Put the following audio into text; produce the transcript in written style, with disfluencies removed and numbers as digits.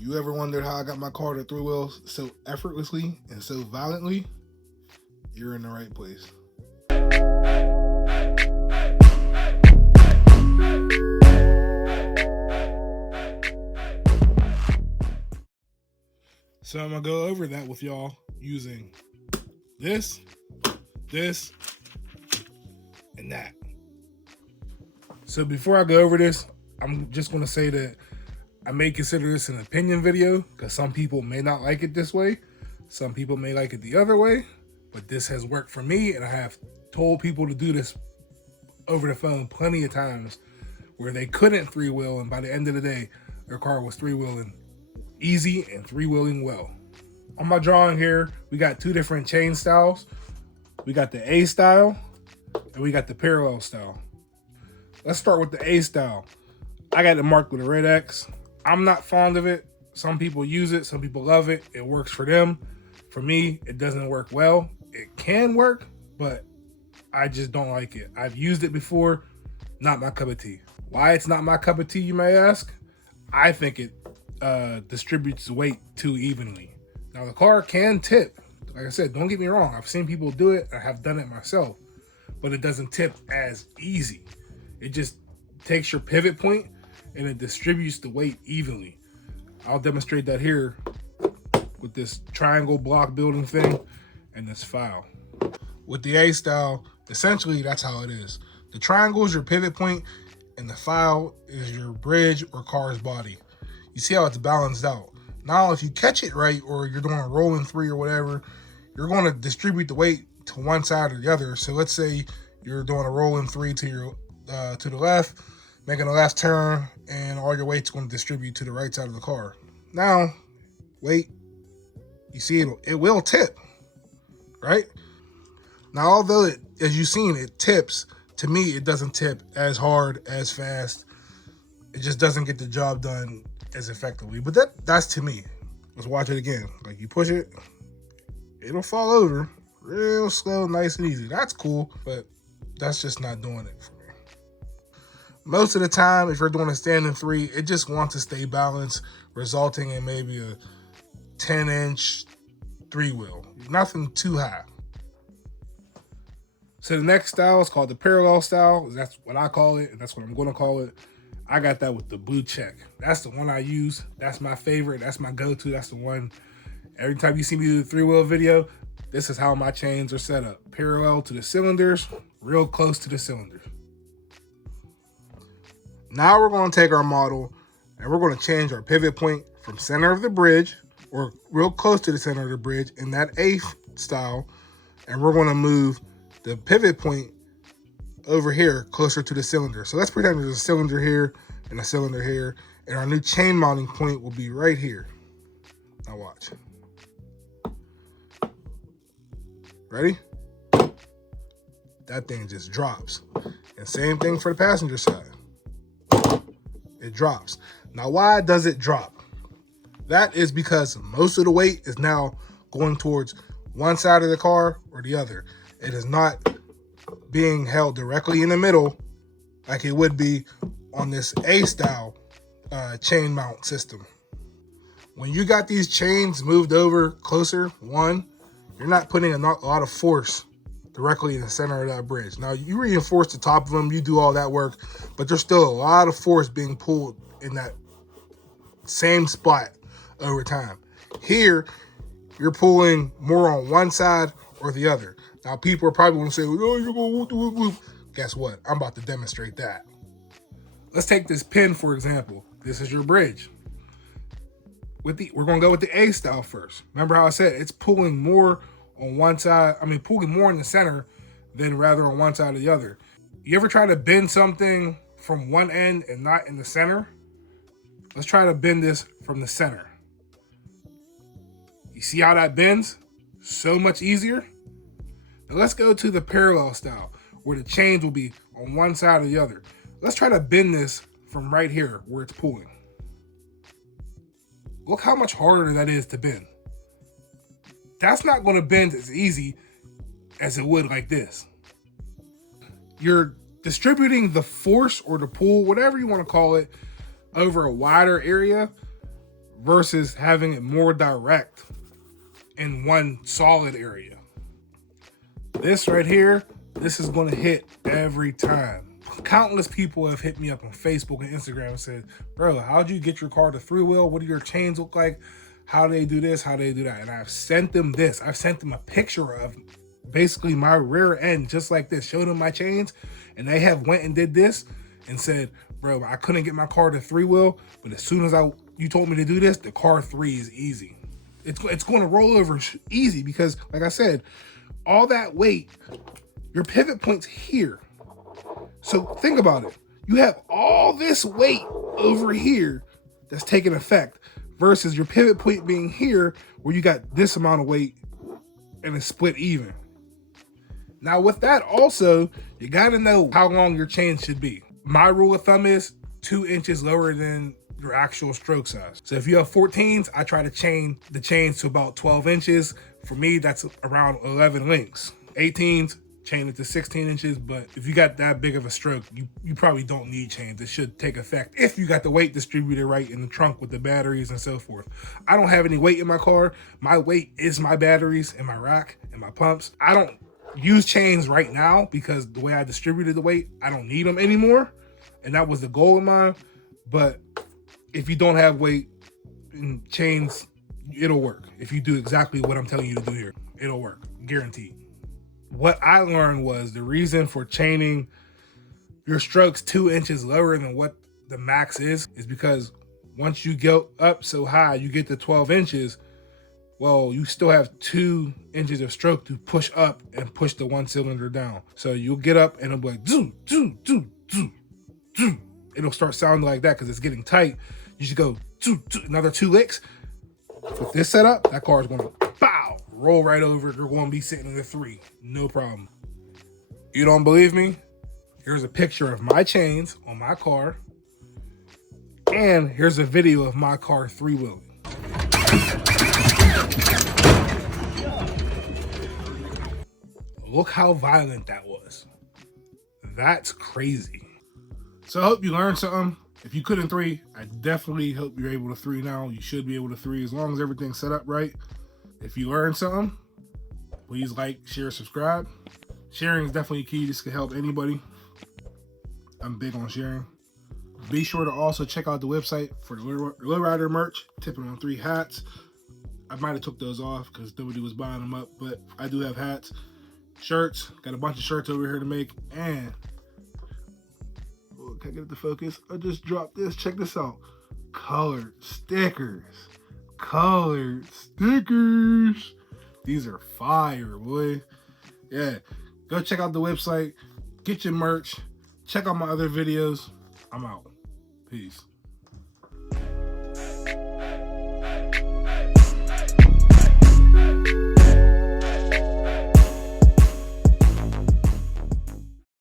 You ever wondered how I got my car to three wheels so effortlessly and so violently? You're in the right place. So I'm gonna go over that with y'all using this, and that. So before I go over this, I'm just gonna say that I may consider this an opinion video because some people may not like it this way. Some people may like it the other way, but this has worked for me, and I have told people to do this over the phone plenty of times where they couldn't three-wheel, and by the end of the day, their car was three-wheeling easy and three-wheeling well. On my drawing here, we got two different chain styles. We got the A style, and we got the parallel style. Let's start with the A style. I got it marked with a red X. I'm not fond of it. Some people use it, some people love it. It works for them. For me, it doesn't work well. It can work, but I just don't like it. I've used it before, not my cup of tea. Why it's not my cup of tea, you may ask? I think it distributes the weight too evenly. Now the car can tip. Like I said, don't get me wrong. I've seen people do it. I have done it myself, but it doesn't tip as easy. It just takes your pivot point and it distributes the weight evenly. I'll demonstrate that here with this triangle block building thing and this file. With the A style, essentially that's how it is. The triangle is your pivot point and the file is your bridge or car's body. You see how it's balanced out. Now, if you catch it right or you're doing a rolling three or whatever, you're going to distribute the weight to one side or the other. So let's say you're doing a rolling three to the left, making a left turn, and all your weight's going to distribute to the right side of the car. Now, wait, you see it will tip, right? Now, although as you've seen, it tips, to me, it doesn't tip as hard, as fast. It just doesn't get the job done as effectively. But that's to me. Let's watch it again. Like, you push it, it'll fall over real slow, nice and easy. That's cool, but that's just not doing it for me. Most of the time, if you're doing a standing three, it just wants to stay balanced, resulting in maybe a 10-inch three-wheel. Nothing too high. So the next style is called the parallel style. That's what I call it, and that's what I'm going to call it. I got that with the blue check. That's the one I use. That's my favorite. That's my go-to. That's the one. Every time you see me do the three-wheel video, this is how my chains are set up. Parallel to the cylinders, real close to the cylinders. Now we're going to take our model and we're going to change our pivot point from center of the bridge, or real close to the center of the bridge in that A style, and we're going to move the pivot point over here closer to the cylinder. So let's pretend there's a cylinder here and a cylinder here, and our new chain mounting point will be right here. Now watch. Ready? That thing just drops. And same thing for the passenger side. It drops. Now, why does it drop? That is because most of the weight is now going towards one side of the car or the other. It is not being held directly in the middle like it would be on this A-style chain mount system. When you got these chains moved over closer, one, you're not putting a lot of force directly in the center of that bridge. Now, you reinforce the top of them, you do all that work, but there's still a lot of force being pulled in that same spot over time. Here, you're pulling more on one side or the other. Now, people are probably going to say, oh, you're going to whoop, whoop, whoop. Guess what? I'm about to demonstrate that. Let's take this pin, for example. This is your bridge. We're going to go with the A style first. Remember how I said it's pulling more on one side, pulling more in the center than rather on one side or the other. You ever try to bend something from one end and not in the center? Let's try to bend this from the center. You see how that bends? So much easier. Now let's go to the parallel style where the chains will be on one side or the other. Let's try to bend this from right here where it's pulling. Look how much harder that is to bend. That's not going to bend as easy as it would like this. You're distributing the force or the pull, whatever you want to call it, over a wider area versus having it more direct in one solid area. This right here, this is gonna hit every time. Countless people have hit me up on Facebook and Instagram and said, bro, how'd you get your car to 3-wheel? What do your chains look like? How do they do this? How do they do that? And I've sent them this. I've sent them a picture of basically my rear end, just like this, showed them my chains, and they have went and did this and said, bro, I couldn't get my car to 3-wheel, but as soon as you told me to do this, the car 3 is easy. It's going to roll over easy because, like I said, all that weight, your pivot point's here. So think about it. You have all this weight over here that's taking effect versus your pivot point being here where you got this amount of weight and it's split even. Now with that also, you gotta know how long your chain should be. My rule of thumb is 2 inches lower than your actual stroke size. So if you have 14s, I try to chain the chains to about 12 inches. For me, that's around 11 links. 18s, chain it to 16 inches, but if you got that big of a stroke, you probably don't need chains. It should take effect if you got the weight distributed right in the trunk with the batteries and so forth. I don't have any weight in my car. My weight is my batteries and my rack and my pumps. I don't use chains right now because the way I distributed the weight, I don't need them anymore. And that was the goal of mine. But if you don't have weight in chains, it'll work. If you do exactly what I'm telling you to do here, it'll work, guaranteed. What I learned was the reason for chaining your strokes 2 inches lower than what the max is because once you go up so high, you get to 12 inches, well, you still have 2 inches of stroke to push up and push the one cylinder down. So you'll get up and it'll be like, zoom, zoom, zoom, zoom, zoom. It'll start sounding like that because it's getting tight. You should go another 2 licks. With this setup, that car is going to bow, roll right over. You're going to be sitting in a 3, no problem. You don't believe me? Here's a picture of my chains on my car, and here's a video of my car 3-wheeling. Look how violent that was. That's crazy. So I hope you learned something. If you couldn't 3, I definitely hope you're able to 3 now. You should be able to 3 as long as everything's set up right. If you learned something, please like, share, subscribe. Sharing is definitely key. This can help anybody. I'm big on sharing. Be sure to also check out the website for the Lowrider merch, Tipping on 3 hats. I might have took those off because nobody was buying them up, but I do have hats, shirts. Got a bunch of shirts over here to make, and can I get it to focus? I just dropped this. Check this out. Colored stickers. Colored stickers. These are fire, boy. Yeah. Go check out the website. Get your merch. Check out my other videos. I'm out. Peace.